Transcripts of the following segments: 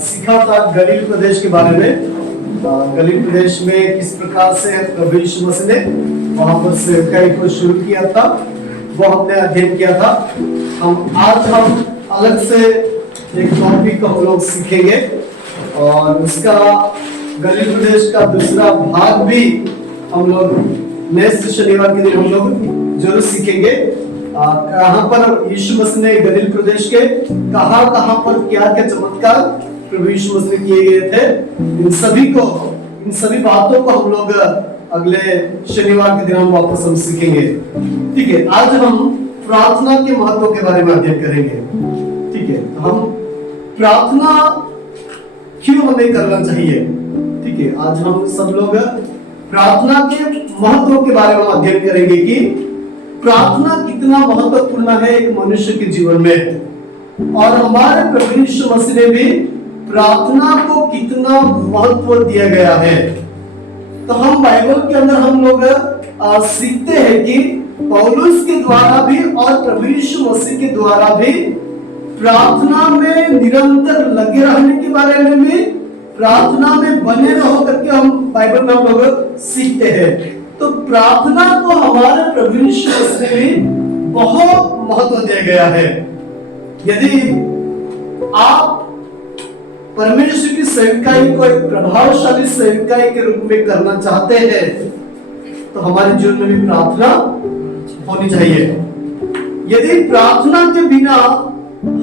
सीखा था गलील प्रदेश के बारे में। गलील प्रदेश में किस प्रकार से प्रभु यीशु मसीह ने वहां पर सेवकाई को शुरू किया था, वो हमने अध्ययन किया था। आज हम अलग से एक टॉपिक को हम लोग सीखेंगे और उसका गलील प्रदेश का दूसरा भाग भी हम लोग नेक्स्ट शनिवार के दिन हम लोग जरूर सीखेंगे। कहां पर यीशु मसीह ने गलील प्रदेश के कहां पर क्या क्या चमत्कार प्रभु यीशु मसीह ने किए गए थे, इन सभी बातों को हम लोग अगले शनिवार के दिन हम वापस सीखेंगे। ठीक है, आज हम प्रार्थना के महत्व के बारे में अध्ययन करेंगे। ठीक है, तो हम प्रार्थना क्यों हमें करना चाहिए। ठीक है, आज हम सब लोग प्रार्थना के महत्व के बारे में अध्ययन करेंगे कि प्रार्थना कितना महत्वपूर्ण है एक मनुष्य के जीवन में, और हमारे प्रभु यीशु मसीह ने भी प्रार्थना को कितना महत्व दिया गया है। तो हम बाइबल के अंदर हम लोग सीखते हैं कि पौलुस के द्वारा भी और प्रभु यीशु मसीह के द्वारा भी प्रार्थना में निरंतर लगे रहने के बारे में भी, प्रार्थना में बने रहो करके हम बाइबल में हम लोग सीखते हैं। तो प्रार्थना को हमारे प्रभु यीशु मसीह ने भी बहुत महत्व दिया गया है। यदि आप परमेश्वर की सेवकाई को एक प्रभावशाली सेवकाई के रूप में करना चाहते हैं तो हमारे जीवन में भी प्रार्थना होनी चाहिए। यदि प्रार्थना के बिना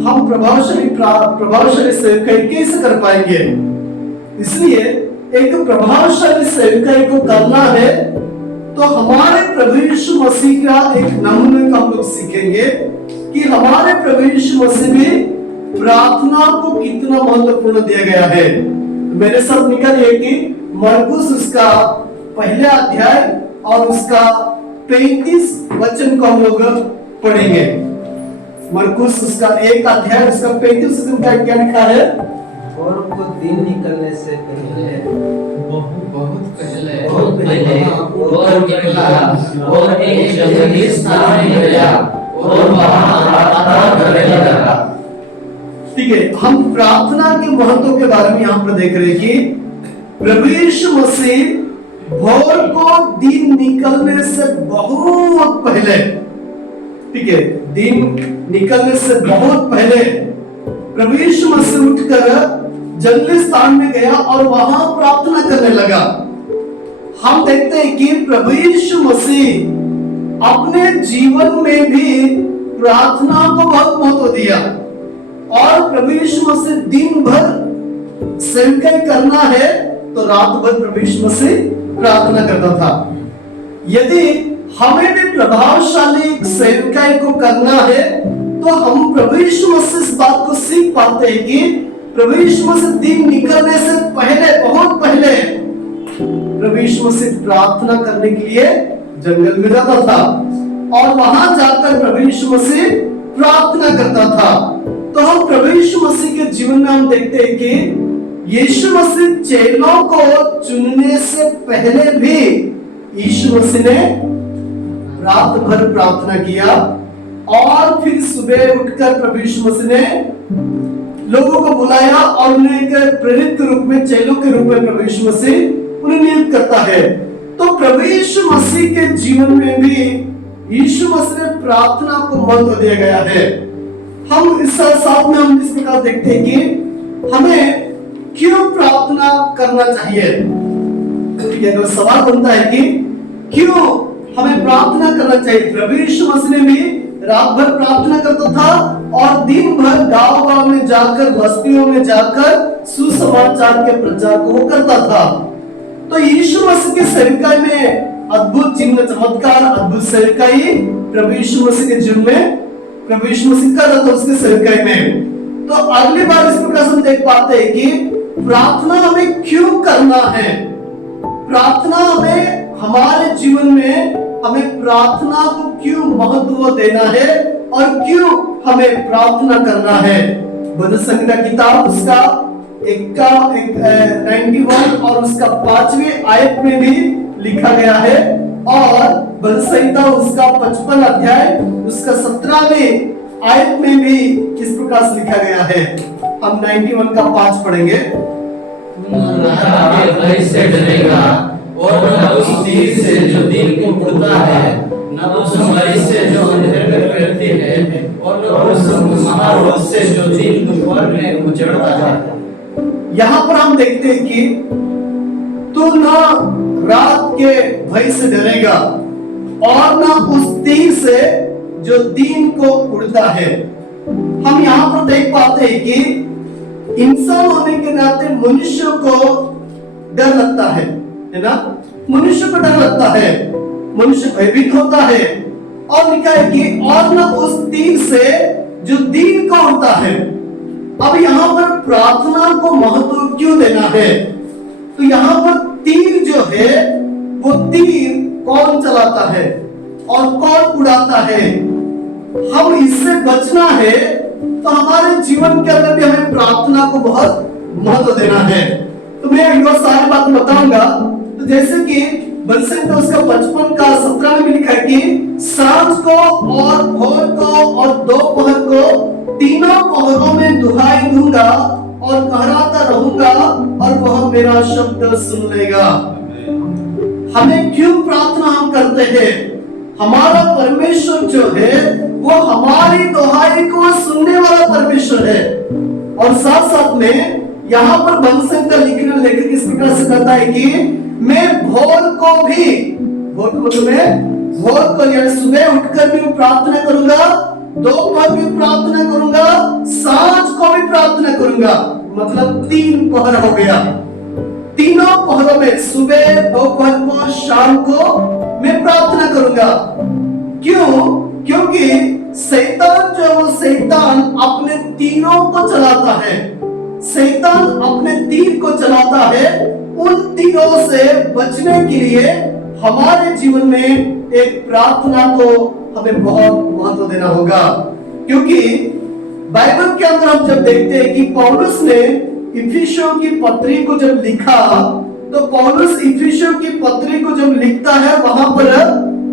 हम प्रभावशाली सेवकाई कैसे कर पाएंगे। इसलिए एक प्रभावशाली सेवकाई को करना है तो हमारे प्रभु यीशु मसीह का एक नमूने का हम लोग सीखेंगे कि हमारे प्रभु यीशु मसीह में प्रार्थना को कितना महत्वपूर्ण दिया गया है। मेरे साथ निकलिए कि मरकुस उसका पहला अध्याय और उसका 35 वचन को हम लोग पढ़ेंगे। मरकुस उसका एक अध्याय उसका 35 वचन का क्या लिखा है। और को दिन निकलने से पहले बहुत पहले और निकला और एक जंगली स्थान में गया और वहां प्रार्थना करने लगा। ठीक है, हम प्रार्थना के महत्व के बारे में यहाँ पर देख रहे हैं कि प्रभु यीशु मसीह भोर को दिन निकलने से बहुत पहले, ठीक है, दिन निकलने से बहुत पहले प्रभु यीशु मसीह उठकर जंगली स्थान में गया और वहां प्रार्थना करने लगा। हम देखते हैं कि प्रभु यीशु मसीह अपने जीवन में भी प्रार्थना को बहुत महत्व दिया और प्रभु यीशु मसीह दिन भर सेवकाई करना है तो रात भर प्रभु यीशु मसीह प्रार्थना करता था। यदि हमें भी प्रभावशाली सेवकाई को करना है तो हम प्रभु यीशु मसीह इस बात को सीख पाते हैं कि प्रभु यीशु मसीह दिन निकलने से पहले, बहुत पहले प्रभु यीशु मसीह प्रार्थना करने के लिए जंगल में जाता था और वहां जाकर प्रभु यीशु मसीह प्रार्थना करता था। तो हम प्रभु यीशु मसीह के जीवन में हम देखते हैं कि यीशु मसीह चेलों को चुनने से पहले भी यीशु मसीह ने रात भर प्रार्थना किया और फिर सुबह उठकर प्रभु यीशु मसीह ने लोगों को बुलाया और उन्हें एक प्रेरित के रूप में, चेलों के रूप में प्रभु यीशु मसीह उन्हें नियुक्त करता है। तो प्रभु यीशु मसीह के जीवन में भी यीशु मसीह ने प्रार्थना को महत्व दिया गया है। हम इस साथ में हम इस प्रकार देखते हैं कि हमें क्यों प्रार्थना करना चाहिए। ठीक है, तो सवाल बनता है कि क्यों हमें प्रार्थना करना चाहिए। प्रभु यीशु मसीह ने भी रात भर प्रार्थना करता था और दिन भर गांव में जाकर, बस्तियों में जाकर सुसमाचार के प्रचार को वो करता था। तो यीशु मसीह के सेवकाई में अद्भुत चिन्ह चमत्कार, अद्भुत सेवकाई प्रभु यीशु मसीह के जीवन में प्रभु यीशु मसीह कर रहा था उसके सेवकाई में। तो अगली बार इस प्रकार हम देख पाते हैं कि प्रार्थना हमें क्यों करना है। प्रार्थना हमें हमारे जीवन में हमें प्रार्थना को क्यों महत्व देना है और क्यों हमें प्रार्थना करना है। भजन संहिता किताब उसका 91 और उसका 5वें आयत में भी लिखा गया है और भजन संहिता उसका 55 अध्याय उसका 17वें आयत में भी इस प्रकार से लिखा गया है। हम 91 का 5 पढ़ेंगे। के भय से डरेगा और न उस तीर से जो दिन को उड़ता है, न उस भय से जो अंधेरे में फैलती है, और न उस महारोग से जो दिन दोपहर में उजड़ता है। यहाँ पर हम देखते हैं कि तू न रात के भय से डरेगा और न उस तीर से जो दिन को उड़ता है। हम यहाँ पर देख पाते हैं कि इंसान होने के नाते मनुष्य को डर लगता है ना? मनुष्य को डर लगता है, मनुष्य भयभीत होता है। और लिखा है कि और न उस तीर से जो दिन को उड़ता है। अब यहाँ पर प्रार्थना को महत्व क्यों देना है? तो यहाँ पर तीर जो है वो तीर कौन चलाता है और कौन उड़ाता है? हम इससे बचना है तो हमारे जीवन के अंदर भी हमें प्रार्थना को बहुत महत्व देना है। तो मैं एक बार सारी बात बताऊंगा। तो जैसे कि बंसन का उसका 55 का 17 में लिखा है कि सांझ को और भोर को और दोपहर को तीनों पहरों में दुहाई दूंगा और कहराता रहूंगा और वह मेरा शब्द सुन लेगा। हमें क्यों प्रार्थना हम करते हैं? हमारा परमेश्वर जो है वो हमारी दुहाई को सुनने वाला परमेश्वर है। और साथ साथ में यहाँ पर बंसन का लिखने लेखक इस प्रकार से कहता है कि मैं भोर को भी, भोर को मैं भोर को यानी सुबह उठकर भी प्रार्थना करूंगा, दोपहर भी प्रार्थना करूंगा, सांझ को भी प्रार्थना करूंगा। मतलब 3 पहर हो गया। तीनों पहरों में सुबह, दोपहर को, शाम को मैं प्रार्थना करूंगा। क्यों? क्योंकि शैतान जो है वो शैतान अपने तीरों को चलाता है। शैतान अपने तीर को चलाता है। उन तीरों से बचने के लिए हमारे जीवन में एक प्रार्थना को हमें बहुत महत्व देना होगा। क्योंकि बाइबल के अंदर हम जब देखते हैं कि पौलुस ने इफिसियों की पत्री को जब लिखा, तो पौलुस इफिसियों की पत्री को जब लिखता है वहां पर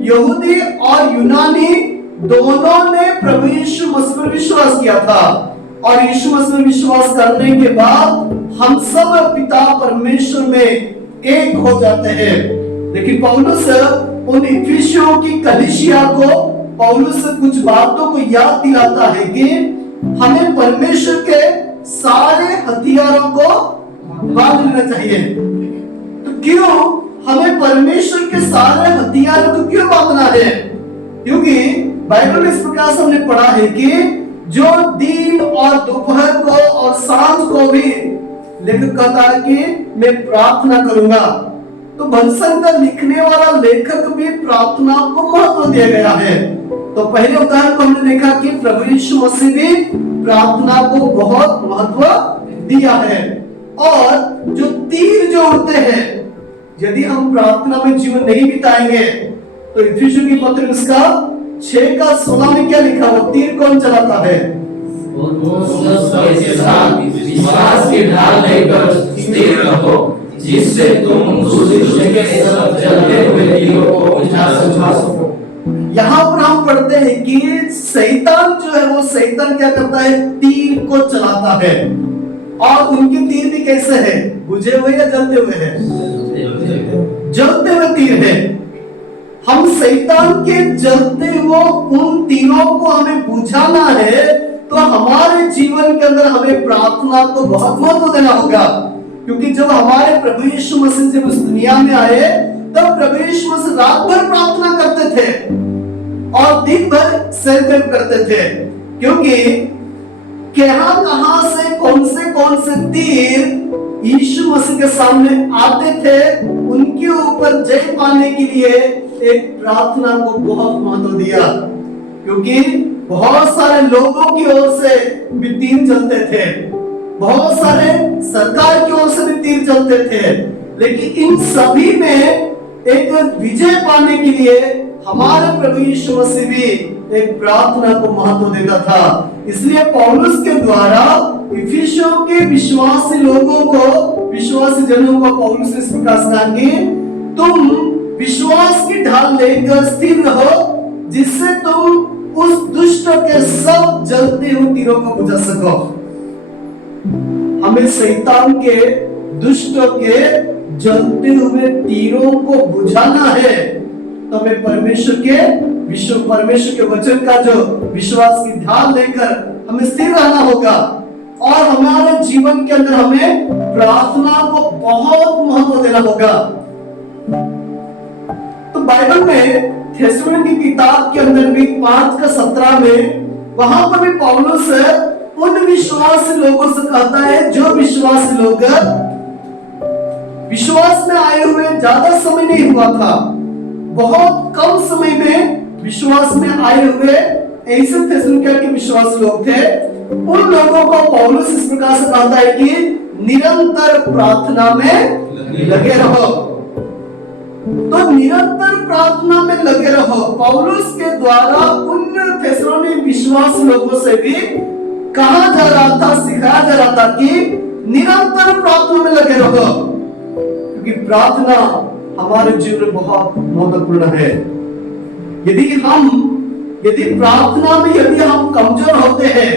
यहूदी और यूनानी दोनों ने प्रभु यीशु मसीह पर विश्वास किया था। और यीशु मसीह में विश्वास करने के बाद हम सब पिता परमेश्वर में एक हो जाते हैं। लेकिन पौलुस उन इफिसियों की कलीसिया को पौलुस कुछ बातों को याद दिलाता है कि हमें परमेश्वर के सारे हथियारों को बांध लेना चाहिए। तो क्यों हमें परमेश्वर के सारे हथियारों को क्यों बांधना है? क्योंकि बाइबल में इस प्रकार से हमने पढ़ा है कि जो दिन और दोपहर को और सांझ को भी लेखक कहता है कि मैं प्रार्थना करूंगा। तो बंसन का लिखने वाला लेखक भी प्रार्थना को महत्व दिया गया है। तो पहले उदाहरण को हमने देखा कि प्रभु यीशु मसीह भी प्रार्थना को बहुत महत्व दिया है। और जो तीर जो उड़ते हैं, यदि हम प्रार्थना में जीवन नहीं बिताएंगे तो इफिसियों की पत्री उसका 6 का 16 में क्या लिखा? वो तीर कौन चलाता है? विश्वास की ढाल लेकर स्थिर रहो, जिससे तुम दूसरे के सब जलते हुए तीरों को बुझा सको। यहाँ पर हम पढ़ते हैं कि शैतान जो है वो शैतान क्या करता है? तीर को चलाता है। और उनके तीर भी कैसे है? बुझे हुए या जलते हुए है? जलते हुए तीर है। हम शैतान के जलते हुए उन तीरों को हमें बुझाना है। तो हमारे जीवन के अंदर हमें प्रार्थना को बहुत महत्व देना होगा। क्योंकि जब हमारे प्रभु यीशु मसीह जब इस दुनिया में आए तब प्रभु यीशु मसीह रात भर प्रार्थना करते थे और दिन भर सेल्फ करते थे। क्योंकि कहां से कौन से तीर यीशु मसीह के सामने आते थे, उनके ऊपर जय पाने के लिए एक प्रार्थना को बहुत महत्व दिया। क्योंकि बहुत सारे लोगों की ओर से भी तीर चलते थे, बहुत सारे सरकार की ओर से भी तीर चलते थे, लेकिन इन सभी में एक विजय पाने के लिए हमारे प्रभु यीशु मसीह भी एक प्रार्थना को महत्व देता था। इसलिए पौलुस के द्वारा इफिसियों के विश्वासी लोगों को, विश्वासी जनों को पौलुस ने इस प्रकार कहा कि तुम विश्वास की ढाल लेकर स्थिर रहो, जिससे तुम उस दुष्ट के सब जलते हुए तीरों को बुझा सको। हमें शैतान के, दुष्टों के जलते हुए तीरों को बुझाना है, तो हमें परमेश्वर के वचन का जो विश्वास की ढाल लेकर हमें स्थिर रहना होगा। और हमारे जीवन के अंदर हमें प्रार्थना को बहुत महत्व देना होगा। तो बाइबल में थेसलोनिकी की किताब के अंदर भी 5:17 में वहां पर भी पौलुस उन विश्वासी लोगों से कहता है जो विश्वासी लोग विश्वास में आए हुए ज्यादा समय नहीं हुआ था, बहुत कम समय में विश्वास में आए हुए ऐसे थेसलोनिकी के विश्वासी लोग थे। उन लोगों को पौलुस इस प्रकार से कहता है कि निरंतर प्रार्थना में लगे रहो। तो निरंतर प्रार्थना में लगे रहो। पौलुस के द्वारा उन थेसलोनिकी विश्वास लोगों से भी कहा जा रहा था, सिखाया जा रहा था कि निरंतर प्रार्थना में लगे रहो, क्योंकि प्रार्थना हमारे जीवन में बहुत महत्वपूर्ण है। यदि प्रार्थना में यदि हम कमजोर होते हैं,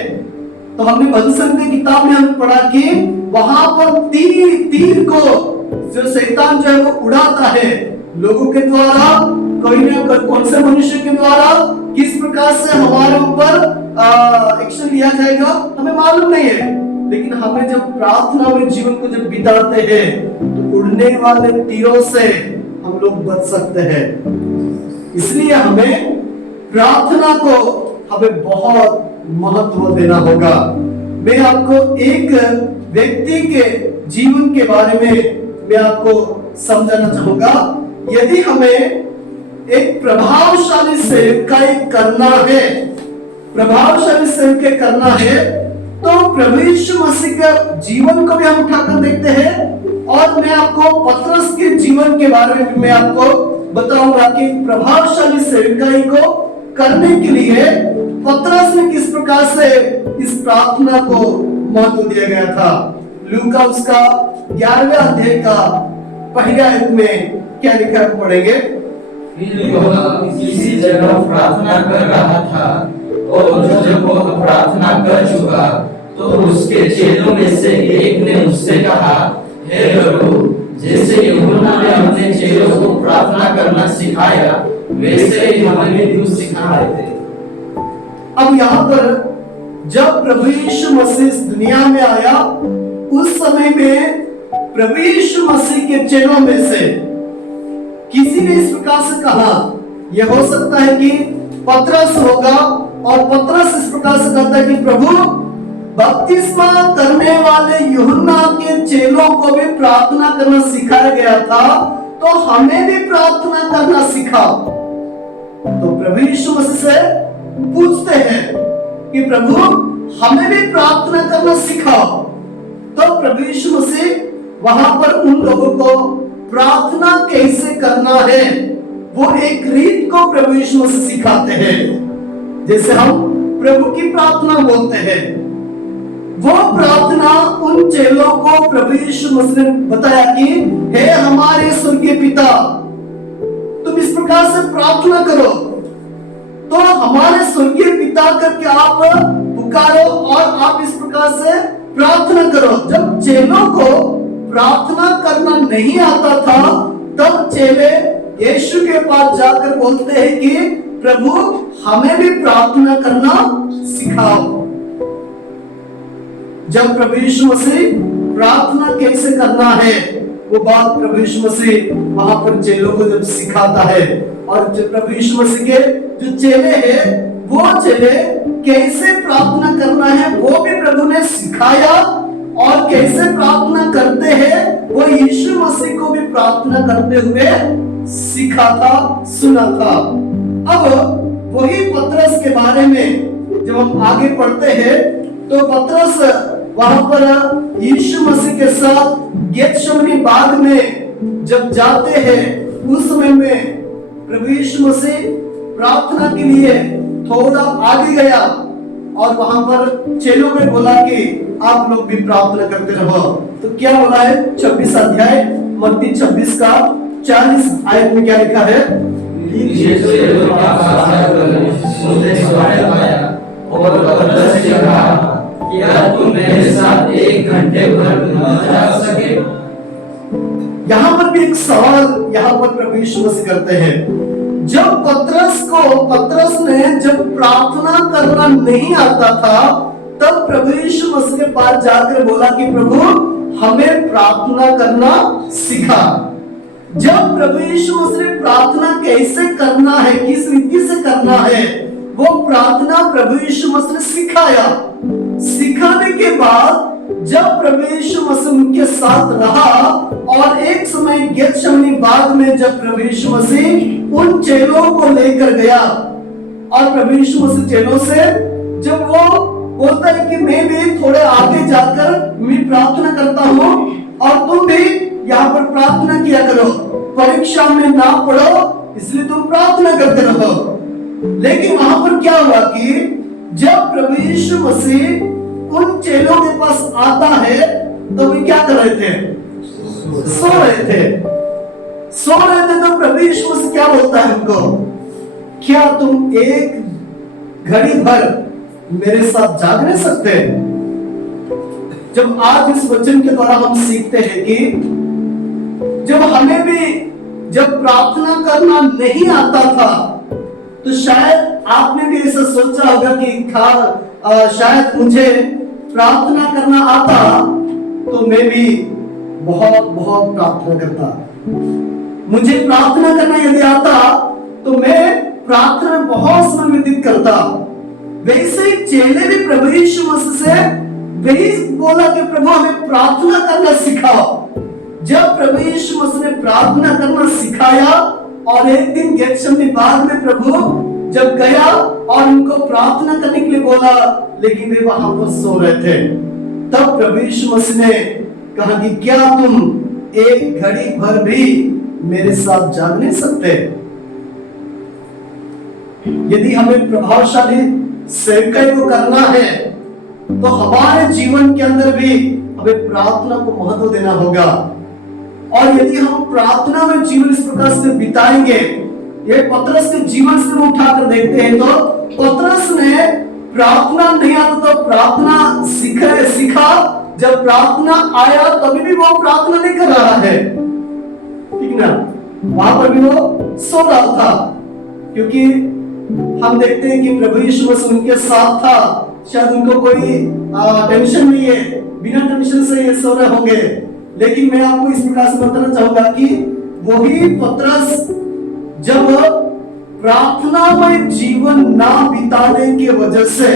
तो हमने भजन संहिता की किताब में हमने पढ़ा कि वहां पर तीर को जो शैतान जो है वो उड़ाता है लोगों के द्वारा, कोई ना कौन से मनुष्य के द्वारा, किस प्रकार से हमारे ऊपर एक्शन लिया जाएगा हमें मालूम नहीं है। लेकिन हमें जब प्रार्थना में जीवन को जब बिताते हैं तो उड़ने वाले तीरों से हम लोग बच सकते हैं। इसलिए हमें प्रार्थना को हमें बहुत महत्व देना होगा। मैं आपको एक व्यक्ति के जीवन के बारे में मैं आपको समझाना चाहूंगा। यदि हमें एक प्रभावशाली सेवकाई करना है, प्रभावशाली सेवकाई करना है, तो प्रभु यीशु मसीह के जीवन को भी हम उठाकर देखते हैं। और मैं आपको पतरस के जीवन के बारे में भी मैं आपको बताऊंगा कि प्रभावशाली सेवकाई को करने के लिए पतरस ने किस प्रकार से इस प्रार्थना को महत्व दिया गया था। लूका उसका 11वें अध्याय का पहले आयत में क्या लिखा है पढ़ेंगे। फिर वह किसी जगह प्रार्थना कर रहा था, और जब वह प्रार्थना कर चुका तो उसके चेलों में से एक ने उससे कहा, हे प्रभु, जैसे यूहन्ना ने अपने चेलों को प्रार्थना करना सिखाया, वैसे ही हमें भी तू सिखा दे। अब यहाँ पर जब प्रभु यीशु मसीह इस दुनिया में आया, उस समय में प्रभु यीशु मसीह के चेलों में से किसी ने इस प्रकार से कहा, यह हो सकता है कि पतरस होगा, और पतरस इस प्रकार से कहता है कि प्रभु, बपतिस्मा करने वाले यूहन्ना के चेलों को भी प्रार्थना करना सिखाया गया था, तो हमें भी प्रार्थना करना सिखाओ। तो प्रभु यीशु मसीह से पूछते हैं कि प्रभु, हमें भी प्रार्थना करना सिखाओ। तो प्रभु यीशु मसीह वहां पर उन लोगों को प्रार्थना कैसे करना है वो एक रीत को प्रभु यीशु मसीह सिखाते हैं। जैसे हम प्रभु की प्रार्थना बोलते हैं, वो प्रार्थना उन चेलों को प्रभु यीशु मसीह ने बताया कि हे हमारे स्वर्गीय पिता, तुम इस प्रकार से प्रार्थना करो। तो हमारे स्वर्गीय पिता करके आप पुकारो और आप इस प्रकार से प्रार्थना करो। जब चेलों को प्रार्थना करना नहीं आता था, तब चेले यीशु के पास जाकर बोलते हैं कि प्रभु, हमें भी प्रार्थना करना सिखाओ। जब प्रभु यीशु मसीह प्रार्थना कैसे करना है वो बात प्रभु यीशु मसीह वहां पर चेलों को जब सिखाता है, और जब प्रभु यीशु मसीह के जो चेले हैं वो चेले कैसे प्रार्थना करना है वो भी प्रभु ने सिखाया, और कैसे प्रार्थना करते हैं वो यीशु मसीह को भी प्रार्थना करते हुए सीखा था, सुना था। अब वही पतरस के बारे में जब हम आगे पढ़ते हैं तो पतरस वहां पर यीशु मसीह के साथ गेतशमनी बाग में जब जाते हैं, उस समय में प्रभु यीशु मसीह प्रार्थना के लिए थोड़ा आगे गया और वहां पर चेलों में बोला कि आप लोग भी प्रार्थना करते रहो। तो क्या बोला है 26 अध्याय मत्ती 26 का 40 आयत में क्या लिखा है? और पतरस ने कहा क्या तुम मेरे साथ 1 घंटे भर न जा सके? यहाँ पर भी एक सवाल यहाँ पर प्रभु यीशु मसीह करते हैं। जब पतरस ने जब प्रार्थना करना नहीं आता था, तब प्रभु यीशु मसीह के पास जाकर बोला कि प्रभु हमें प्रार्थना करना सिखा। जब प्रभु यीशु मसीह ने प्रार्थना कैसे करना है, किस रीति से करना है, वो प्रार्थना प्रभु यीशु मसीह ने सिखाया। सिखाने के बाद जब प्रभु यीशु मसीह उनके साथ रहा और एक समय गेतशमनी बाग में जब प्रभु यीशु मसीह उन चेलों को लेकर गया और प्रभु यीशु मसीह चेलों से जब वो बोलता है कि मैं भी थोड़े आगे जाकर मैं प्रार्थना करता हूँ और तुम भी यहाँ पर प्रार्थना किया करो, परीक्षा में ना पढ़ो इसलिए तुम प्रार्थना करते रहो। लेकिन वहां पर क्या हुआ कि जब प्रभु यीशु मसीह उन चेलों के पास आता है तो वे क्या कर रहे थे? सो रहे थे। तो प्रभु यीशु मसीह क्या बोलता है उनको, क्या तुम 1 घड़ी भर मेरे साथ जाग नहीं सकते? जब आज इस वचन के द्वारा हम सीखते हैं कि जब हमें भी जब प्रार्थना करना नहीं आता था, तो शायद आपने भी ऐसा सोचा होगा कि शायद मुझे प्रार्थना करना आता तो मैं भी बहुत बहुत प्रार्थना करता। मुझे प्रार्थना करना यदि आता तो मैं प्रार्थना बहुत समय व्यतीत करता। वैसे ही चेले भी प्रभु यीशु मसीह से वही बोला कि प्रभु हमें प्रार्थना करना सिखाओ। जब प्रभु यीशु मसीह ने प्रार्थना करना सिखाया और एक दिन गेतशमनी बाग में प्रभु जब गया और उनको प्रार्थना करने के लिए बोला, लेकिन वे वहां पर सो रहे थे, तब प्रभु यीशु मसीह ने कहा कि क्या तुम 1 घड़ी भर भी मेरे साथ जाग नहीं सकते? यदि हमें प्रभावशाली सेवकाई को करना है तो हमारे जीवन के अंदर भी हमें प्रार्थना को महत्व देना होगा। और यदि हम प्रार्थना में जीवन इस प्रकार से बिताएंगे, ये पतरस के जीवन से हम उठाकर देखते हैं तो पतरस ने प्रार्थना नहीं आता तो प्रार्थना सीखा। जब प्रार्थना आया तभी भी वो प्रार्थना नहीं कर रहा है, ठीक ना? वहां पर भी वो सो रहा था, क्योंकि हम देखते हैं कि प्रभु यीशु मसीह उनके साथ था। शायद उनको कोई टेंशन नहीं है, बिना टेंशन से ये सो रहे होंगे। लेकिन मैं आपको इस प्रकार से बताना चाहूंगा कि वही पतरस जब प्रार्थना में जीवन ना बिताने की वजह से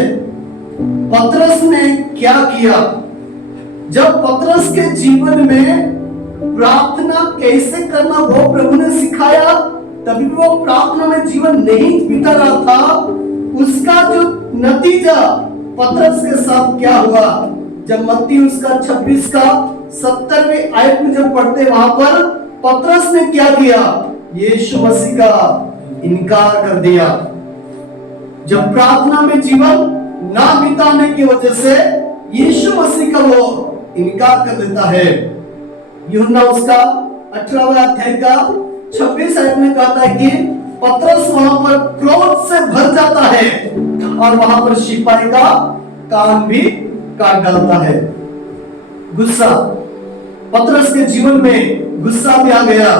पतरस ने क्या किया, जब पतरस के जीवन में प्रार्थना कैसे करना वो प्रभु ने सिखाया, तभी वो प्रार्थना में जीवन नहीं बिता रहा था। उसका जो नतीजा पतरस के साथ क्या हुआ, जब मत्ती उसका 26 का 70वें आयत में जब पढ़ते वहां पर पतरस ने क्या किया, यीशु मसीह का इनकार कर दिया। जब प्रार्थना में जीवन ना बिताने की वजह से यीशु मसीह का वो इनकार कर देता है। यूहन्ना उसका 18वां अध्याय का 26 आयत में कहता है कि पतरस वहां पर क्रोध से भर जाता है और वहां पर सिपाही का कान भी काट डालता है। गुस्सा, पतरस के जीवन में गुस्सा भी आ गया।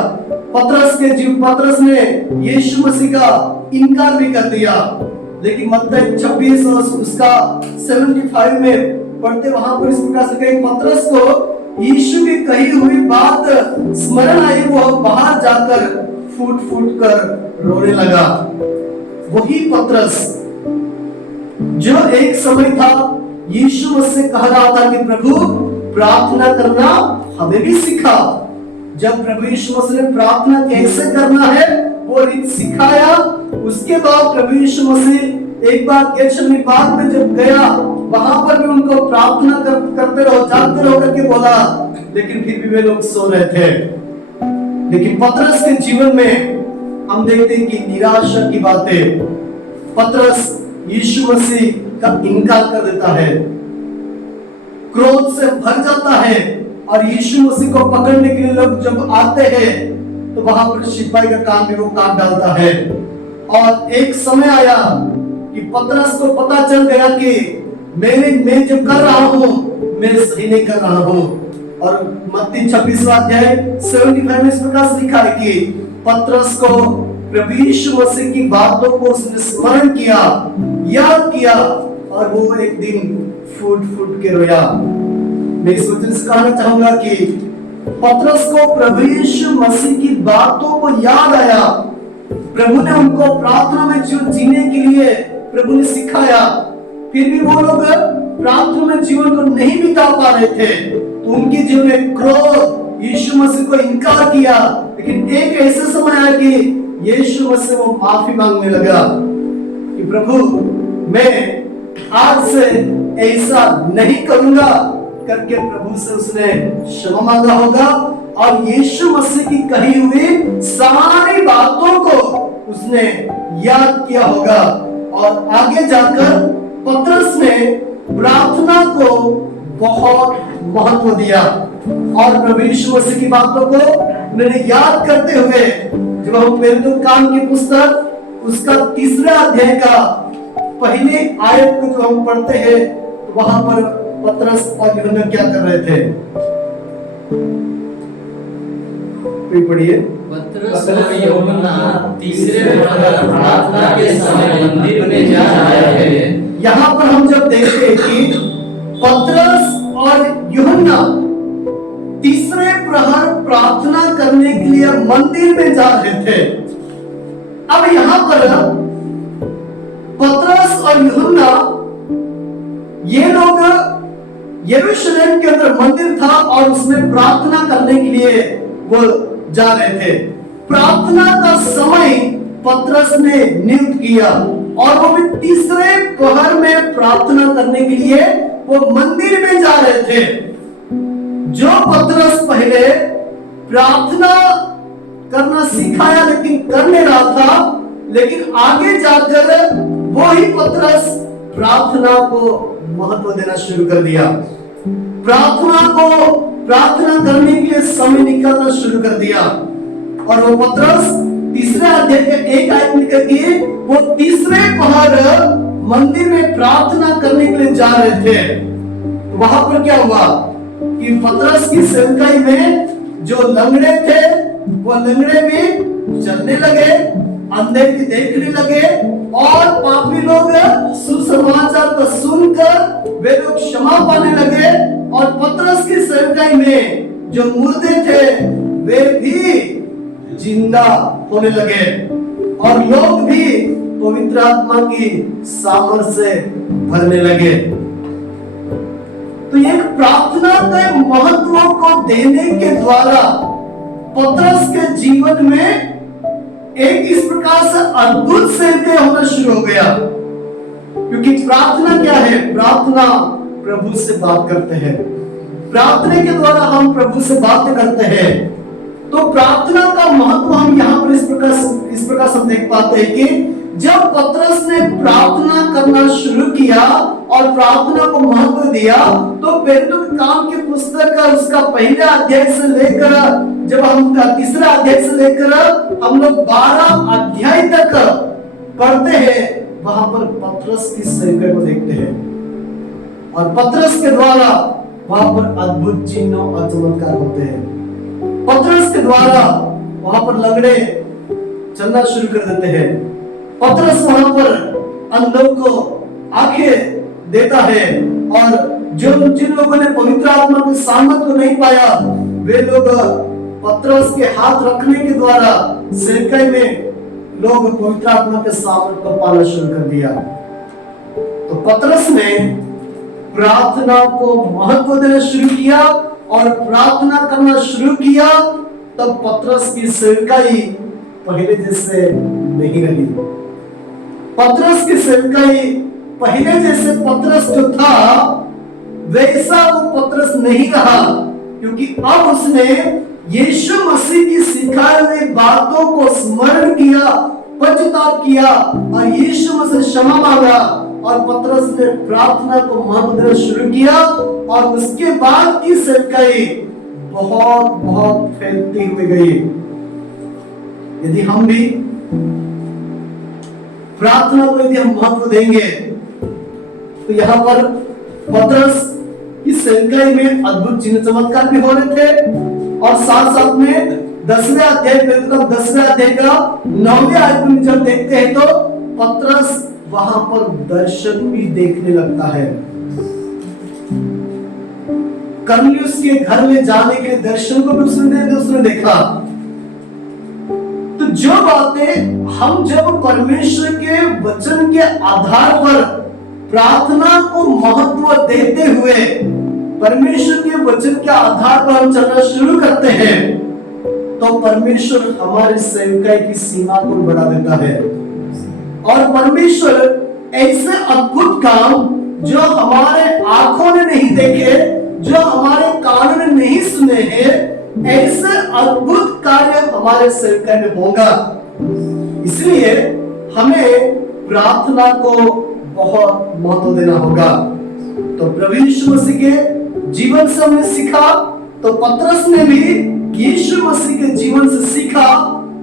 पतरस ने यीशु मसीह का इनकार भी कर दिया। लेकिन मत्ती 26 और उसका 75 में पढ़ते वहां पर इस प्रकार से कहीं पतरस को यीशु की कही हुई बात स्मरण आई, वो बाहर जाकर फूट फूट कर रोने लगा। वही पतरस जो एक समय था यीशु मसीह कह रहा था कि प्रभु प्रार्थना करना हमें भी सिखा। जब प्रभु यीशु मसीह ने प्रार्थना कैसे करना है वो रीत सिखाया, उसके बाद प्रभु यीशु मसीह एक बार गेतशमनी बाग में जब गया, वहां पर भी उनको प्रार्थना करते रहो, जागते रहो करके बोला, लेकिन फिर भी वे लोग सो रहे थे। लेकिन पतरस के जीवन में हम देखते हैं कि निराशा की बातें, पतरस यीशु मसीह का इनकार कर देता है, क्रोध से भर जाता है और यीशु मसीह को पकड़ने के लिए लोग जब आते हैं तो वहां पर सिपाही का कान भी वो काट डालता है। और एक समय आया कि पतरस को पता चल गया कि मैं जो कर रहा हूँ मैं सही नहीं कर रहा हूँ। और मत्ती 26वां अध्याय 75 में इस प्रकार से लिखा है कि पतरस को प्रभु यीशु मसीह की बातों को उसने स्मरण किया, याद किया, और वो एक दिन फूट फूट के रोया। मैं इस वचन से कहना चाहूंगा कि पतरस को प्रभु यीशु मसीह की बातों को याद आया। प्रभु ने उनको प्रार्थना में जीने के लिए प्रभु ने सिखाया, फिर भी वो लोग प्रार्थना में जीवन को नहीं बिता पा रहे थे, तो उनके जीवन में क्रोध, यीशु मसीह को इनकार किया। लेकिन एक ऐसा समय आया कि यीशु मसीह वो माफी मांगने लगा कि प्रभु मैं आज से ऐसा नहीं करूंगा करके प्रभु से उसने क्षमा मांगा होगा, और यीशु मसीह की कही हुई सारी बातों को उसने याद किया होगा। और आगे जाकर पतरस ने प्रार्थना को बहुत महत्व दिया, और प्रभु यीशु मसीह की बातों को उन्होंने याद करते हुए, जब हम प्रेरितों काम की पुस्तक उसका 3 अध्याय का पहले आयत को जो हम पढ़ते हैं, तो वहां पर पतरस और यूहन्ना क्या कर रहे थे? कोई पढ़िए। पतरस और यूहन्ना तीसरे प्रहर प्रार्थना के समय मंदिर में जा रहे थे। यहाँ पर हम जब देखते हैं कि पतरस और यूहन्ना तीसरे प्रहर प्रार्थना करने के लिए मंदिर में जा रहे थे। अब यहाँ पर पतरस और यूहन्ना ये लोग यरूशलेम के अंदर मंदिर था और उसमें प्रार्थना करने के लिए वो जा रहे थे। प्रार्थना का समय पतरस ने नियुक्त किया, और वो भी तीसरे प्रहर में प्रार्थना करने के लिए वो मंदिर में जा रहे थे। जो पतरस पहले प्रार्थना करना सिखाया लेकिन कर नहीं रहा था, लेकिन आगे जाकर वो ही पतरस प्रार्थना को महत्व देना शुरू कर दिया। प्रार्थना करने के लिए समय निकालना शुरू कर दिया। और वो पतरस तीसरे अध्याय के 1 आयत में कहती, वो तीसरे पहर मंदिर में प्रार्थना करने के लिए जा रहे थे। तो वहां पर क्या हुआ कि पतरस की सेवकाई में जो लंगड़े थे वो लंगड़े भी चलने लगे, अंधे भी देखने लगे, और पापी लोग सुसमाचार को सुनकर वे लोग क्षमा पाने लगे। और पतरस की सेवकाई में जो मुर्दे थे वे भी जिंदा होने लगे, और लोग भी पवित्र आत्मा की सामर्थ से भरने लगे। तो एक प्रार्थना के महत्व को देने के द्वारा पतरस के जीवन में एक इस प्रकार से अद्भुत सेवकाई होना शुरू हो गया। क्योंकि प्रार्थना क्या है? प्रार्थना प्रभु से बात करते हैं। प्रार्थना के द्वारा हम प्रभु से बातें करते हैं। तो प्रार्थना का महत्व हम यहाँ पर इस प्रकार से देख पाते हैं कि जब पतरस ने प्रार्थना करना शुरू किया और प्रार्थना को महत्व दिया, तो प्रेरितों के काम की पुस्तक का उसका पहले अध्याय से लेकर जब हम तीसरा अध्याय से लेकर हम लोग 12 अध्याय तक पढ़ते हैं, वहां पर पतरस की सेवकाई को देखते हैं, और पतरस के द्वारा वहां पर अद्भुत चिन्ह और चमत्कार होते हैं। पतरस के द्वारा वहां पर लंगड़े चलना शुरू कर देते हैं। पतरस वहां पर अंधों को आंखें देता है, और जिन लोगों ने पवित्र आत्मा के सामर्थ को नहीं पाया, वे लोग पतरस के हाथ रखने के द्वारा सेवकाई में लोग पवित्र आत्मा के सामर्थ को पाना शुरू कर दिया। तो पतरस ने प्रार्थना को महत्व देना शुरू किया और प्रार्थना करना शुरू किया, तब पतरस की सेवकाई पहले जैसे नहीं रही। पतरस की सेवकाई पहले जैसे पतरस जो था वैसा वो पतरस नहीं रहा, क्योंकि अब उसने यीशु मसीह की सिखाई हुई बातों को स्मरण किया, पश्चाताप किया, और यीशु मसीह क्षमा मांगा, और पतरस ने प्रार्थना को महत्व देना शुरू किया, और उसके बाद की सेवकाई बहुत बहुत फैलती हुई गई। यदि हम भी प्रार्थना को यदि हम महत्व देंगे, तो यहाँ पर पतरस की सेवकाई में अद्भुत चिन्ह चमत्कार भी हो रहे थे, और साथ साथ में 10वें अध्याय का 9वें आयत में जब देखते हैं तो पतरस वहां पर दर्शन भी देखने लगता है। कर्नेलियुस के घर में जाने के दर्शन को भी उसने देखा। तो जो बातें हम जब परमेश्वर के वचन के आधार पर प्रार्थना को महत्व देते हुए परमेश्वर के वचन के आधार पर हम चलना शुरू करते हैं, तो परमेश्वर हमारी सेवकाई की सीमा को बढ़ा देता है। और परमेश्वर ऐसे अद्भुत काम जो हमारे आंखों ने नहीं देखे, जो हमारे कानों ने नहीं सुने हैं, ऐसे अद्भुत कार्य हमारे सेवकाई में होगा। इसलिए हमें प्रार्थना को बहुत महत्व देना होगा। तो प्रभु यीशु मसीह के जीवन से हमने सीखा, तो पतरस ने भी यीशु मसीह के जीवन से सीखा,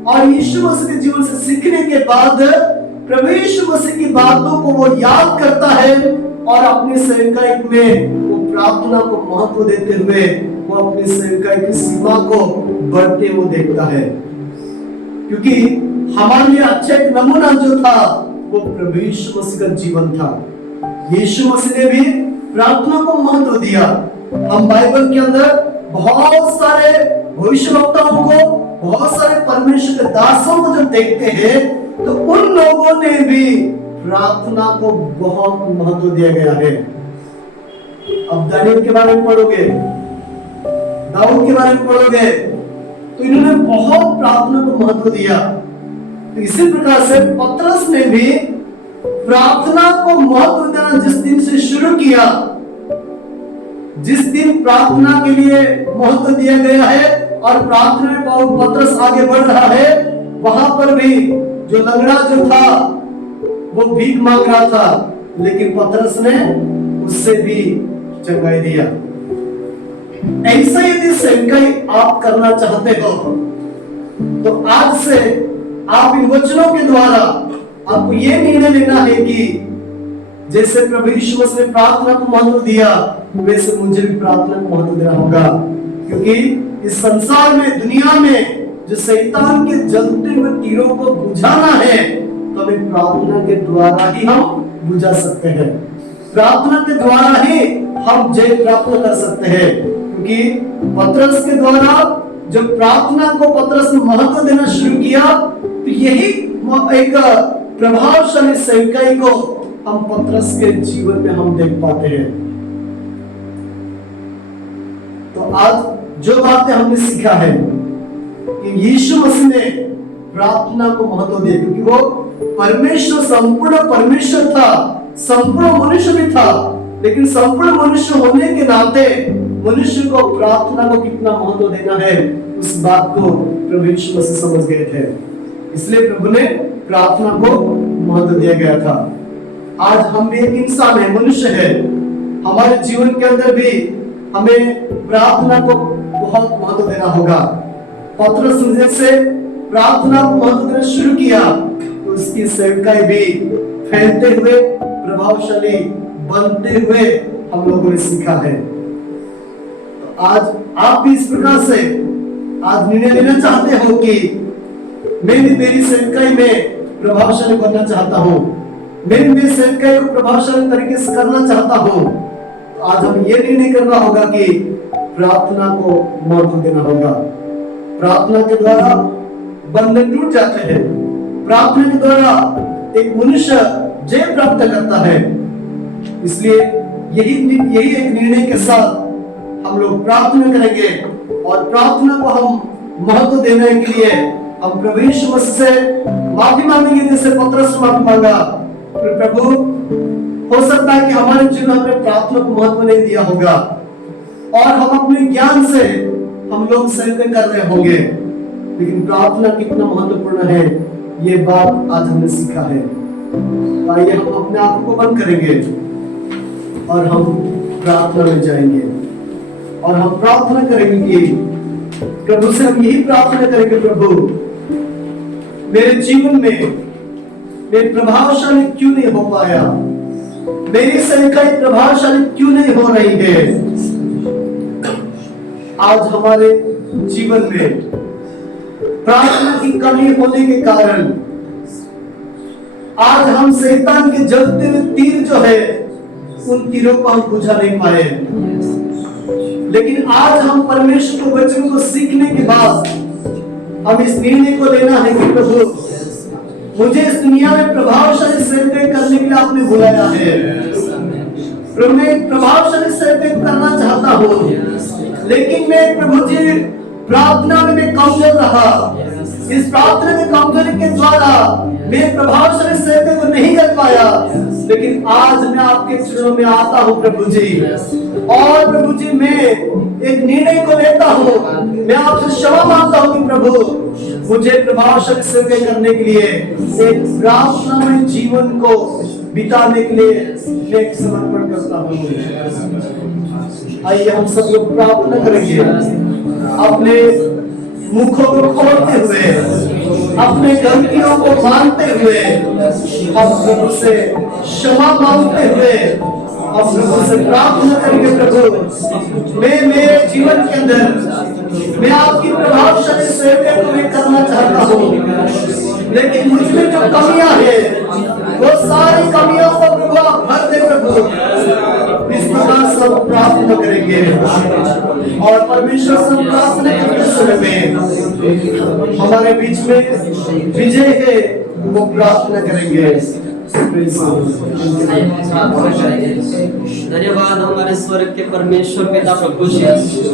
और यीशु मसीह के जीवन से सीखने के बाद प्रभु यीशु मसीह की बातों को वो याद करता है, और अपनी सेवकाई में वो प्रार्थना को महत्व देते हुए वो अपनी सेवकाई की सीमा को बढ़ते हुए देखता है। क्योंकि हमारे लिए अच्छा एक नमूना जो था वो प्रभु यीशु मसीह का जीवन था। यीशु मसीह ने भी प्रार्थना को महत्व दिया। हम बाइबल के अंदर बहुत सारे भविष्यवक्ताओं को, बहुत सारे परमेश्वर के दासों को जब देखते हैं तो उन लोगों ने भी प्रार्थना को बहुत महत्व दिया गया है। अब दानियल के बारे में पढ़ोगे, दाऊद के बारे में पढ़ोगे, तो इन्होंने बहुत प्रार्थना को महत्व दिया। तो इसी प्रकार से पतरस ने भी प्रार्थना को महत्व देना जिस दिन से शुरू किया, जिस दिन प्रार्थना के लिए महत्व दिया गया है और प्रार्थना में पतरस आगे बढ़ रहा है, वहां पर भी जो लंगड़ा जो था वो भीख मांग रहा था, लेकिन पतरस ने उससे भी चंगाई दिया। ऐसा यदि सेवकाई आप करना चाहते हो तो आज से आप इन वचनों के द्वारा आपको यह निर्णय लेना है कि जैसे प्रभु यीशु मसीह ने प्रार्थना को महत्व दिया, वैसे मुझे भी प्रार्थना को महत्व देना होगा। क्योंकि इस संसार में, दुनिया में जो शैतान के जलते हुए तीरों को बुझाना है, तो हमें प्रार्थना के द्वारा ही हम बुझा सकते हैं। प्रार्थना के द्वारा ही हम जय प्राप्त कर सकते हैं। क्योंकि पतरस के द्वारा जब प्रार्थना को पतरस ने महत्व देना शुरू किया, तो यही एक प्रभावशाली सेवकाई को हम पतरस के जीवन में हम देख पाते हैं। तो आज जो बातें हमने सीखा है कि यीशु मसीह ने प्रार्थना को महत्व दिया, क्योंकि वो परमेश्वर, संपूर्ण परमेश्वर था, संपूर्ण मनुष्य भी था, लेकिन संपूर्ण मनुष्य होने के नाते मनुष्य को प्रार्थना को कितना महत्व देना है, उस बात को प्रभु यीशु मसीह समझ गए थे। इसलिए प्रभु ने प्रार्थना को महत्व दिया गया था। आज हम भी एक इंसान है, मनुष्य है, हमारे जीवन के अंदर भी हमें प्रार्थना को बहुत महत्व देना होगा। पतरस ने जैसे प्रार्थना को महत्व देना शुरू किया, तो उसकी सेवकाई भी फैलते हुए, प्रभावशाली बनते हुए हम लोगों ने सीखा है। तो आज आप भी इस प्रकार से आज निर्णय लेना चाहते हो कि मैं भी मेरी सेवकाई में प्रभावशाली बनना चाहता हूँ, मैं भी मेरी सेवकाई को प्रभावशाली तरीके से करना चाहता हूँ, तो आज हम ये निर्णय करना होगा कि प्रार्थना को महत्व देना होगा। प्रार्थना के द्वारा बंधन टूट जाते हैं। प्रार्थना के द्वारा एक मनुष्य जय प्राप्त करता है। इसलिए यही एक निर्णय के साथ हम लोग प्रार्थना करेंगे, और प्रार्थना को हम महत्व देने के लिए हम प्रभु यीशु मसीह से माफी मांगेंगे, जैसे पतरस ने माफी मांगा। प्रभु, हो सकता है कि हमारे जीवन में प्रार्थना को महत्व नहीं दिया होगा, और हम अपने ज्ञान से हम लोग सेवकाई कर रहे होंगे, लेकिन प्रार्थना कितना महत्वपूर्ण है ये बात आज हमने सीखा है। आइए हम अपने आप को बंद करेंगे और हम प्रार्थना में जाएंगे, और हम प्रार्थना करेंगे कि प्रभु से हम यही प्रार्थना करेंगे, प्रभु मेरे जीवन में मैं प्रभावशाली क्यों नहीं हो पाया, मेरी सेवकाई प्रभावशाली क्यों नहीं हो रही है? आज हमारे जीवन में प्रार्थना की कमी होने के कारण आज हम शैतान के जलते हुए तीर जो है उन तीरों को हम बुझा नहीं पाए। लेकिन आज हम परमेश्वर के वचन को सीखने के बाद हम इस निर्णय को लेना है कि प्रभु मुझे इस दुनिया में प्रभावशाली सेवकाई करने के लिए आपने बुलाया है। प्रभु मैं प्रभावशाली सेवकाई करना चाहता हूँ, लेकिन मैं प्रभु जी प्रार्थना में मैं कमजोर रहा। इस प्रार्थना में कमजोरी के द्वारा मैं प्रभावशाली सेवकाई को नहीं कर पाया। लेकिन आज मैं आपके चरणों में आता हूँ प्रभु जी, और प्रभु जी मैं एक निर्णय को लेता हूँ। मैं आपसे क्षमा मांगता हूँ कि प्रभु मुझे प्रभावशाली सेवकाई करने के लिए एक प्रार्थनामय जीवन को बिताने के लिए मैं एक समर्पण करता हूँ। आइए हम सब लोग प्रार्थना करेंगे, अपने मुखों को खोलते हुए, अपने गलतियों को मानते हुए, हम प्रभु से क्षमा मांगते हुए हम प्रभु से प्रार्थना करेंगे। प्रभु मैं मेरे जीवन के अंदर मैं आपकी प्रभावशाली सेवकाई को मैं करना चाहता हूँ, लेकिन मुझमें जो कमियां है वो सारी कमियों को प्रभु आप भर दे। प्रभु इस प्रकार से हम प्रार्थना करेंगे, और परमेश्वर से प्रार्थना करते समय में हमारे बीच में विजय है वो प्रार्थना करेंगे। धन्यवाद हमारे स्वर्ग के परमेश्वर पिता प्रभु जी।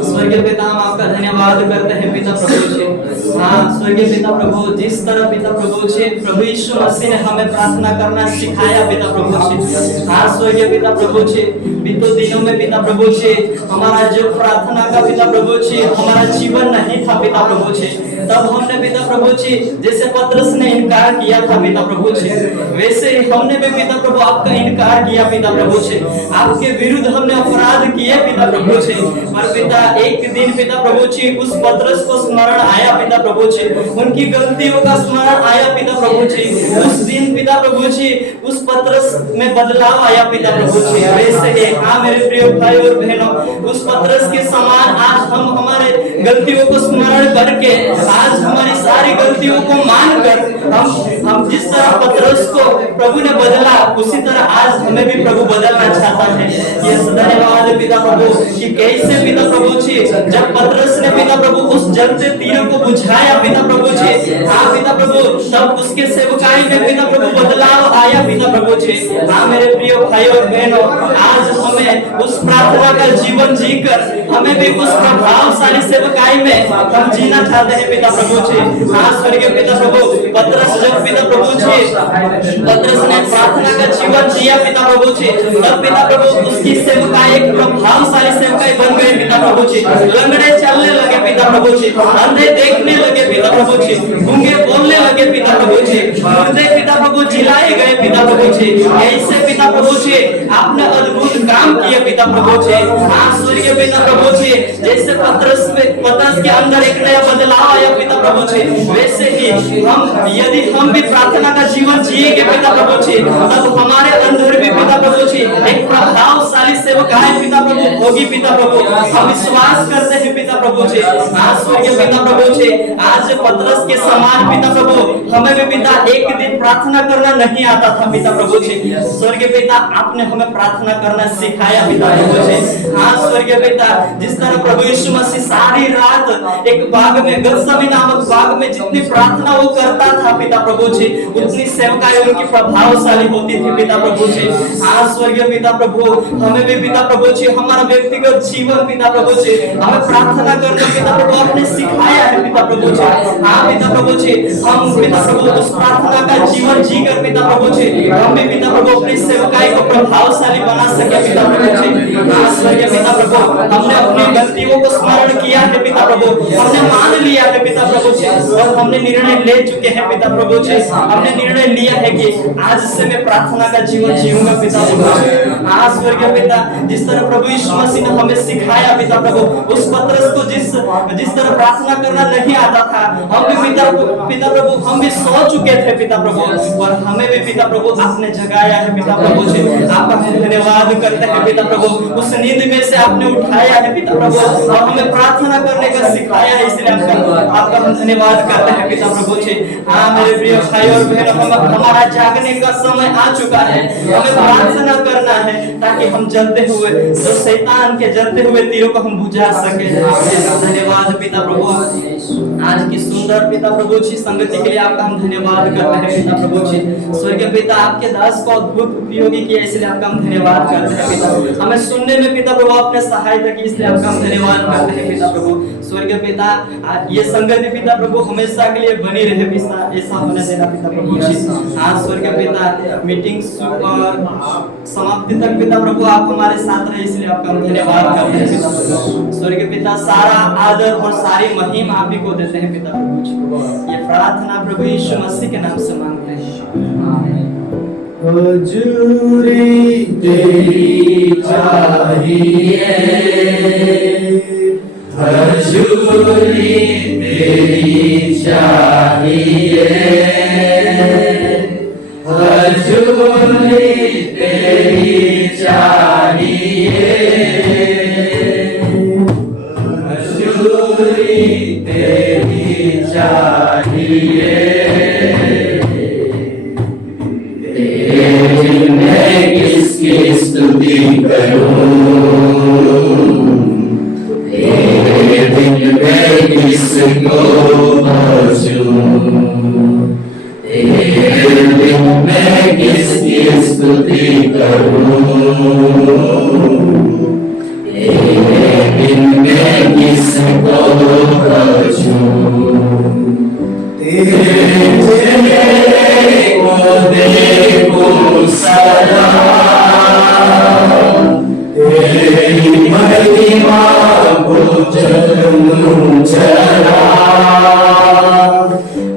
स्वर्गीय पिता हम आपका धन्यवाद करते हैं पिता प्रभु जी। हाँ स्वर्गीय पिता प्रभु, जिस तरह पिता प्रभु जी प्रभु यीशु मसीह ने हमें प्रार्थना करना सिखाया पिता प्रभु जी। हाँ स्वर्गीय पिता प्रभु जी, बीते दिनों में पिता प्रभु जी हमारा जो प्रार्थना का पिता प्रभु जी हमारा जीवन नहीं था पिता प्रभु जी, तब हमने पिता प्रभु जी जैसे पतरस ने इनकार किया था पिता प्रभु जी, वैसे हमने भी पिता प्रभु आपका इनकार किया पिता प्रभु जी। आपके विरुद्ध हमने अपराध किए पिता प्रभु जी। पर पिता एक दिन पिता प्रभु जी उस पतरस को स्मरण आया पिता प्रभु जी, उनकी गलतियों का स्मरण आया पिता प्रभु जी। उस दिन पिता प्रभु जी उस पतरस में बदलाव आया पिता प्रभु जी। वैसे ही हाँ मेरे प्रिय भाई और बहनों, उस पतरस के समान आज हम हमारे गलतियों को स्मरण करके, आज हमारी सारी गलतियों को मानकर हम जिस तरह पतरस को प्रभु ने बदला, उसी तरह आज हमें भी प्रभु बदलना चाहता है। ये धन्यवाद पिता प्रभु कि कैसे पिता प्रभु जी जब पतरस ने पिता प्रभु उस जलते तीरों को बुझाया पिता प्रभु जी, हाँ पिता प्रभु तब उसके सेवकाई में पिता प्रभु बदलाव आया पिता प्रभु जी। हाँ मेरे प्रिय भाई और बहनों, आज हमें उस प्रार्थना का जीवन जीकर हमें भी उस प्रभावशाली सेवकाई में हम जीना चाहते हैं पिता प्रभु जी। हाँ स्वर्गीय पिता प्रभु, पतरस जब पिता प्रभु जी पतरस ने प्रार्थना का जीवन जिया पिता प्रभु जी, तब पिता प्रभु उसकी सेवकाई एक प्रभावशाली सेवकाई बन गई पिता प्रभु जी। लंगड़े चलने लगे पिता प्रभु जी, अंधे देखने लगे पिता प्रभु जी, गूंगे बोलने लगे पिता प्रभु जी, मुर्दे पिता प्रभु जिलाए गए पिता प्रभु जी। ऐसे पिता प्रभु जी आपने अद्भुत काम किए पिता प्रभु जी। हाँ स्वर्गीय पिता प्रभु जी, जैसे पतरस के अंदर एक नया बदलाव आया पिता प्रभु जी, वैसे ही यदि हम भी प्रार्थना का जीवन जिएंगे पिता प्रभु जी, तब हमारे अंदर भी पिता प्रभु जी एक प्रभावशाली सेवकाई पिता प्रभु होगी पिता प्रभु। हम विश्वास करते हैं पिता प्रभु जी। आज स्वर्गीय पिता प्रभु जी, आज पतरस के समान पिता प्रभु हमें भी पिता एक दिन प्रार्थना करना नहीं आता था पिता प्रभु जी। स्वर्गीय पिता आपने हमें प्रार्थना करना सिखाया पिता प्रभु जी। हाँ स्वर्गीय पिता, जिस तरह प्रभु यीशु मसीह सारी रात एक बाग में, गत्समनी नामक बाग में जितनी प्रार्थना वो करता था पिता प्रभु जी, उतनी सेवकाई उनकी प्रभावशाली होती थी पिता प्रभु जी। हाँ स्वर्गीय पिता प्रभु, हमें भी पिता प्रभु जी हमारा व्यक्तिगत जीवन पिता प्रभु जी हमें प्रार्थना करना पिता प्रभु आपने सिखाया है पिता प्रभु जी। हाँ पिता प्रभु जी, हम पिता प्रभु उस प्रार्थना का जीवन जीकर पिता प्रभु जी हम भी पिता प्रभु अपनी सेवकाई को प्रभावशाली बना सके पिता प्रभु जी। हाँ स्वर्गीय पिता प्रभु, हमने अपनी गलतियों को स्मरण किया है पिता प्रभु, हमने मान लिया है पिता प्रभु जी, और हमने निर्णय ले चुके हैं पिता प्रभु जी। हमने निर्णय लिया है कि आज से मैं प्रार्थना का जीवन जीऊंगा पिता प्रभु। आज स्वर्गीय पिता, जिस तरह प्रभु यीशु मसीह ने हमें सिखाया पिता प्रभु, उस पतरस को जिस तरह प्रार्थना करना नहीं आता था, हम भी पिता प्रभु हम भी सो चुके थे पिता प्रभु, और हमें भी पिता प्रभु आपने जगाया है पिता प्रभु जी। आपका धन्यवाद करते हैं पिता प्रभु, उस नींद में से आपने उठाया है पिता प्रभु, और हमें प्रार्थना करने का सिखाया है, इसलिए आपका हम धन्यवाद करते हैं पिता प्रभु जी। हाँ मेरे प्रिय भाई और बहनों, हमारा जागने का समय आ चुका है। हमें प्रार्थना करना है ताकि हम जलते हुए, तो शैतान के जलते हुए तीरों को हम बुझा सके। धन्यवाद पिता प्रभु, आज की सुंदर पिता प्रभु जी संगति के लिए आपका हम धन्यवाद करते हैं पिता प्रभु जी। स्वर्गीय पिता, आपके दास को अद्भुत उपयोगी किया, इसलिए आपका हम धन्यवाद करते हैं पिता। हमें सुनने में पिता प्रभु आपने सहायता की, इसलिए आपका हम धन्यवाद करते हैं पिता प्रभु। स्वर्गीय पिता, ये संगति पिता प्रभु हमेशा के लिए बनी रहे, ऐसा होने देना पिता प्रभु जी। आज स्वर्गीय पिता, मीटिंग समाप्ति तक पिता प्रभु आप हमारे साथ रहे, इसलिए आपका हम धन्यवाद करते हैं पिता प्रभु। स्वर्गीय पिता, सारा आदर और सारी महिमा आप ही को देते हैं पिता प्रभु जी। ये प्रार्थना प्रभु यीशु मसीह के नाम से मांगते हैं, आमीन। हजूरी तेरी चाहिए, हजूरी तेरी चाहिए, हजूरी तेरी चाहिए, हजूरी तेरी चाहिए। मैं किसकी स्तुति करूं, तेरे बिन मैं किसको भजूं, तेरे बिन मैं किसकी स्तुति करूं, तेरे बिन मैं किसको भजूं। देखो सदा तेरी महिमा को जन्म चला,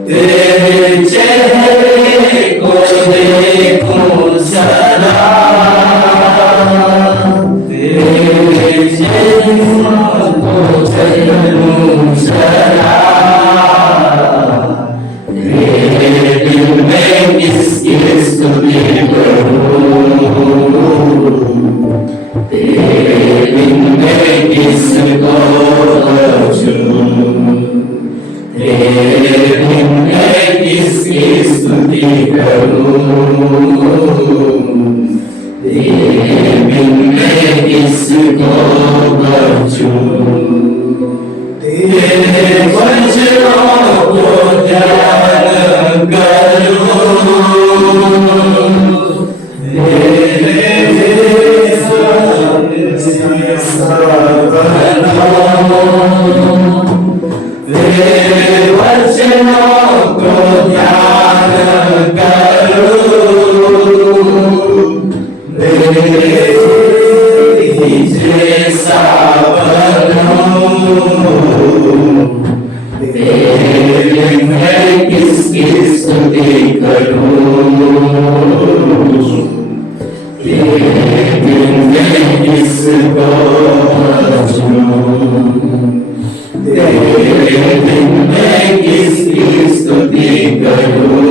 तेरे चेहरे को देखो सदा, तेरे चेहरे को जन्म चला। मैं किसकी स्तुति करूं, तेरे बिन मैं किसको भजूं, तेरे बिन मैं किसकी स्तुति करूं, तेरे बिन मैं किसको भजूं। तेरे वचनों को ध्यान करूं, तेरे वचनों को ध्यान करूं, जैसा तेरे मैं किसकी स्तुति करूं, तेरे बिन मैं किसको भजूं, तेरे बिन मैं किसकी स्तुति करूं,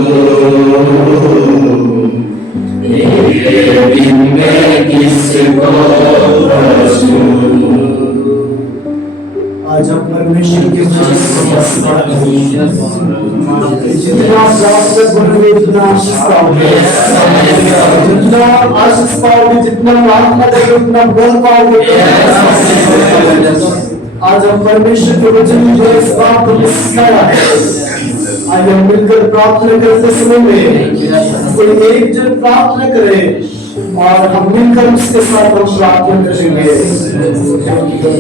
तेरे बिन मैं किसको भजूं। आज हम परमेश्वर के जितना प्राप्त करोगे जितना आशीष पाओगे, जितना आशीष पाओगे, जितना प्रार्थना करोगे उतना बल पाओगे। आज हम परमेश्वर के वचन जो इस बात को सिखाया है, आज हम मिलकर प्रार्थना करते समय में कोई एक जन प्रार्थना करे और हम मिलकर उसके साथ हम प्रार्थना करेंगे।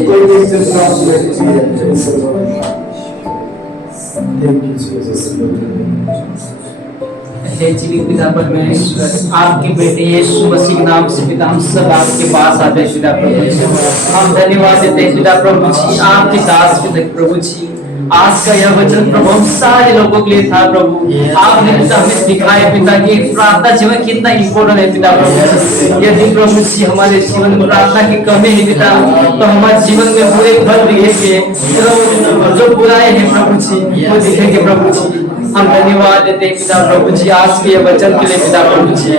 कोई एक जन प्रार्थना कीजिए। Thank you, Jesus. हे जीवित पिता परमेश्वर, आपके बेटे यीशु मसीह के नाम से पिता हम सब आपके पास आते हैं पिता प्रभु जी। हम धन्यवाद देते हैं पिता प्रभु जी, आपके दास पिता प्रभु जी। आज का यह वचन प्रभु हम सारे लोगों के लिए था प्रभु। आपने पिता हमें दिखाया पिता कि प्रार्थना जीवन कितना इम्पोर्टेंट है पिता प्रभु। यदि प्रभु जी हमारे जीवन में प्रार्थना की कमी है पिता, तो हमारे जीवन में बुरे फल दिखेंगे, जो बुराई है प्रभु जी वो दिखेंगे प्रभु जी। हम धन्यवाद देते हैं पिता प्रभु जी आज के ये वचन के लिए पिता प्रभु जी।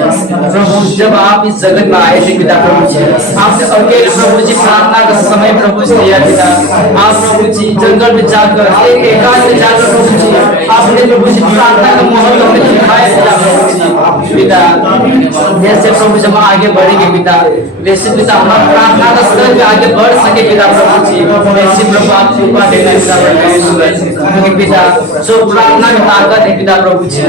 प्रभु जब आप इस जगत में आए थे पिता प्रभु जी, आपने अकेले प्रभु जी प्रार्थना का समय प्रभु जी दिया पिता। आप प्रभु जी जंगल में जाकर एकांत में जाकर प्रभु जी आपने प्रभु जी प्रार्थना का महत्व हमें दिखाया पिता प्रभु जी। पिता जैसे प्रभु जब हम आगे बढ़ेंगे पिता, वैसे पिता हमारा प्रार्थना का स्तर पे आगे बढ़ सके पिता प्रभु जी। ऐसे प्रभु आप कृपा देना पिता प्रभु पिता, जो प्रार्थना में ताकत है पिता प्रभु जी।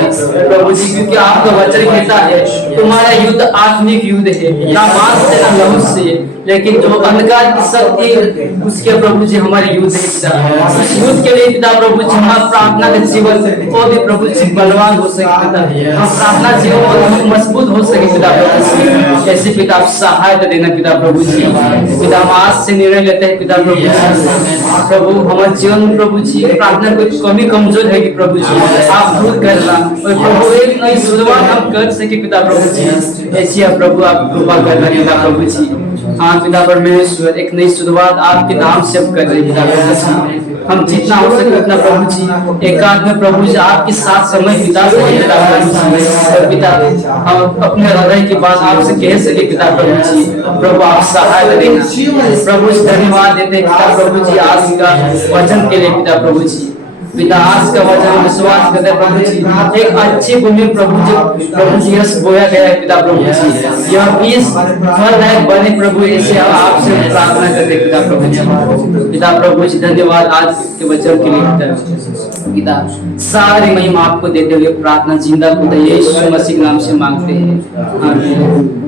प्रभु जी क्योंकि आपका वचन कहता है तुम्हारा युद्ध आत्मिक युद्ध है, ना मांस से ना लहू से, लेकिन जो अंधकार की शक्ति उसके प्रभु जी हमारे युद्ध है पिता। युद्ध के लिए पिता प्रभु जी हमारा प्रार्थना का जीवन और भी प्रभु जी बलवान हो सके पिता, हम प्रार्थना जीवन और मजबूत हो सके पिता प्रभु जी। ऐसे पिता आप सहायता देना पिता प्रभु जी। पिता हम आज से निर्णय लेते हैं पिता प्रभु जी। प्रभु हमारे जीवन में प्रभु जी प्रार्थना कोई कमी कमजोर है कि प्रभु जी आप दूर करना, और प्रभु एक नई शुरुआत हम कर सके पिता प्रभु जी। ऐसी आप प्रभु आप कृपा करना पिता प्रभु जी। हाँ पिता परमेश्वर एक नई शुरुआत आपके नाम से अब कर रहे पिता प्रभु जी। हम जितना हो सके उतना प्रभु जी एकांत में प्रभु जी आपके साथ समय बिता सके पिता प्रभु जी। और पिता हम अपने हृदय की बात आपसे कह सके पिता प्रभु जी। प्रभु आप सहायता देना प्रभु जी। धन्यवाद देते पिता प्रभु जी आज का वचन के लिए पिता प्रभु जी। पिता आज का वचन विश्वास करते प्रभु जी एक अच्छी भूमि प्रभु जी यश बोया गया है पिता प्रभु जी। यह बीज फलदायक बने प्रभु, ऐसे आपसे प्रार्थना करते पिता प्रभु जी। पिता प्रभु जी धन्यवाद आज के वचन के लिए पिता। सारी महिमा आपको देते हुए प्रार्थना जिंदा खुदा यीशु मसीह के नाम से मांगते हैं, आमीन।